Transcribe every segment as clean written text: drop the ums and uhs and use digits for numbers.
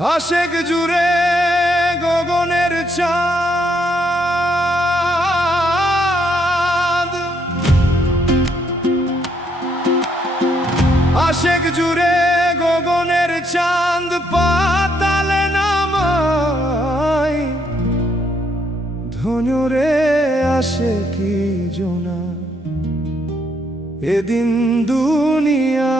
আশেক জুড়ে গগনের চাঁদ, আশেক জুড়ে গগনের চাঁদ পাতালে নামায়, ধনুরে আসে কি জোনা এদিন দুনিয়া।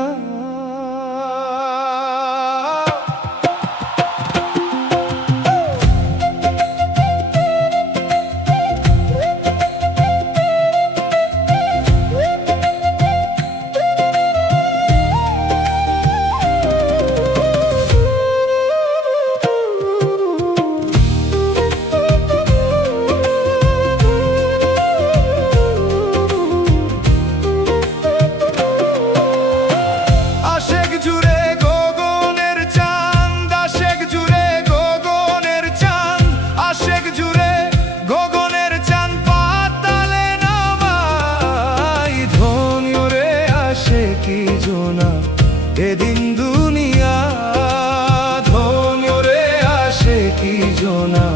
এদিন দুনিয়া ধন্যরে আসে কি জোনা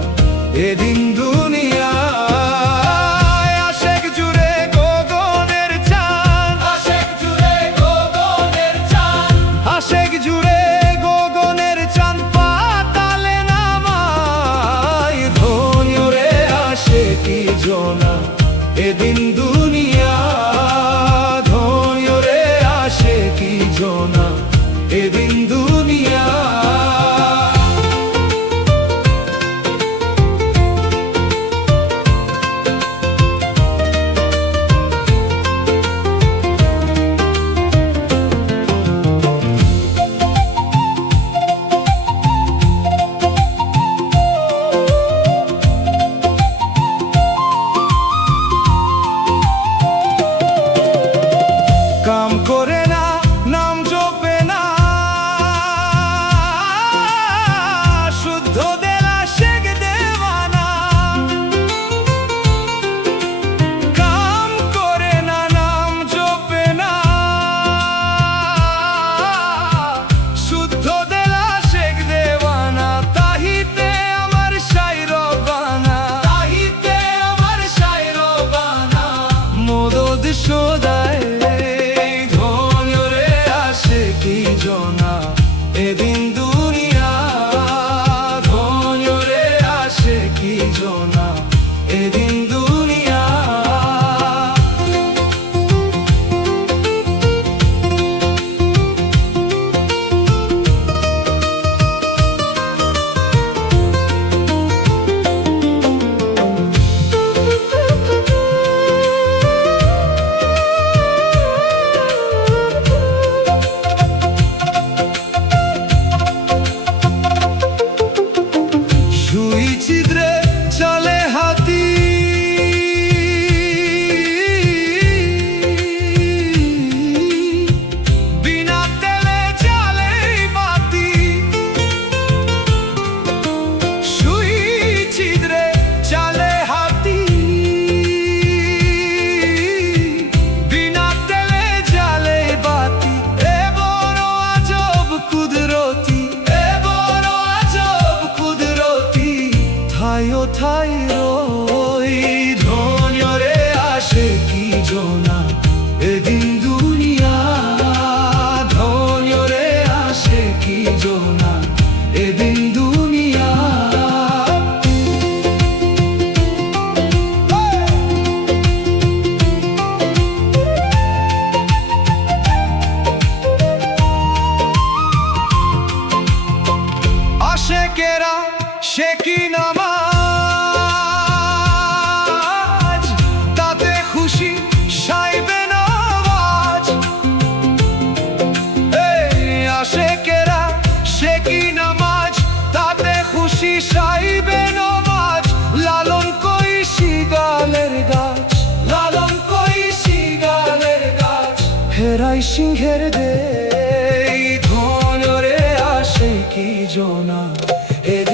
এদিন দুনিয়া। আশেক জুড়ে গগনের চাঁদ, আশেক জুড়ে গগনের চাঁদ, আশেক জুড়ে গগনের চাঁদ পাতালে নামায়, ধন্যরে আসে কি জোনা এদিন দুনিয়া, ধন্যরে আসে কি জোনা এদিন দুনিয়া। কাম করে না নাম জপে না, শুদ্ধ দেলা শেখ দেওয়ানা। কাম করে না নাম জপে না, শুদ্ধ দেলা শেখ দেওয়ানা। তাহিতে আমার শাইর বানা, তাহিতে আমার শাইর বানা। মদদ সদায় কি জোনা এদিন দুনিয়া, ধন্যরে আসে কি জোনা এদিন দুনিয়া। ছিদ্রে চলে হাতি, বিনা তেলে জ্বালে বাতি। সুই ছিদ্রে চলে হাতি, বিনা তেলে জ্বালে বাতি। এ বড় আজব কুদরতি, এ বড় আজব কুদরতি। থাইও থাই রই ধন্যরে আসে কি জোনা এদিন দুনিয়া, ধন্যরে আসে কি জোনা এদিন দুনিয়া। আশেকেরা সে কি নামাজ, তাতে খুশি সাইবে নওয়াজ। আশেকেরা সে কি নামাজ, তাতে খুশি সাইবে নওয়াজ। লালন কইছি গালের গাছ, লালন কইছি গালের গাছ। হেরাই সিংহের দে ধন্যরে আসে কি জোনা এদিন